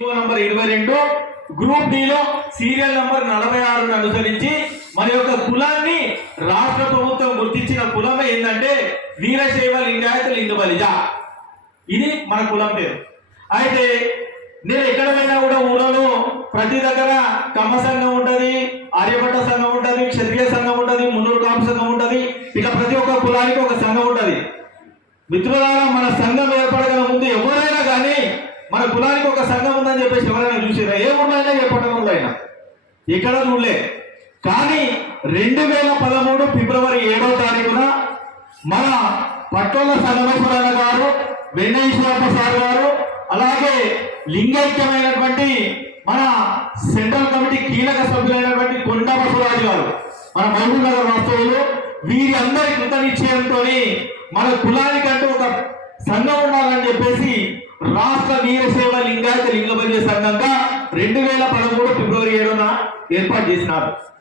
Number 22 group D లో serial number 46 అనుసరించి మన యొక్క కులాన్ని రాష్ట్ర ప్రభుత్వం గుర్తించిన కులం ఏంటంటే వీరశైవ లింగాయత లింగ బలిజ. ఇది మన కులం పేరు. అయితే నేను ఎక్కడ పోయినా కూడా ఊళ్ళో ప్రతి దగ్గర కమ్మ సంఘం ఉంటది, ఆర్యభట్ట సంఘం ఉంటది, క్షత్రియ సంఘం ఉంటది, మున్నూరు కాపు సంఘం ఉంటది. ఇక ప్రతి ఒక్క కులానికి ఒక సంఘం ఉంటది. మిత్రులారా, మన సంఘం ఏర్పడగల ముందు ఎవరైనా కానీ మన కులానికి ఒక సంఘం ఉందని చెప్పేసి ఎవరైనా చూసారా? ఏ ఊళ్ళైనా ఏ పట్టణంలో అయినా ఎక్కడ చూడలే. కానీ 2013 ఫిబ్రవరి 7వ తారీఖున మన పట్టోళ్ళ సంగమేశ్వరరావు గారు, వెంకటేశ్వర సార్ గారు, అలాగే లింగైక్యమైనటువంటి మన సెంట్రల్ కమిటీ కీలక సభ్యులైనటువంటి కొండ బసవరాజు గారు, మన మహబూబ్ నగర్ వాస్తవులు, వీరి అందరి కృత నిశ్చయంతో మన కులానికంటూ ఒక సంఘం ఉండాలని చెప్పేసి రాష్ట్ర వీరశైవ లింగాయత లింగ బలిజ సంఘంగా 2013 ఫిబ్రవరి 7న ఏర్పాటు చేసినారు.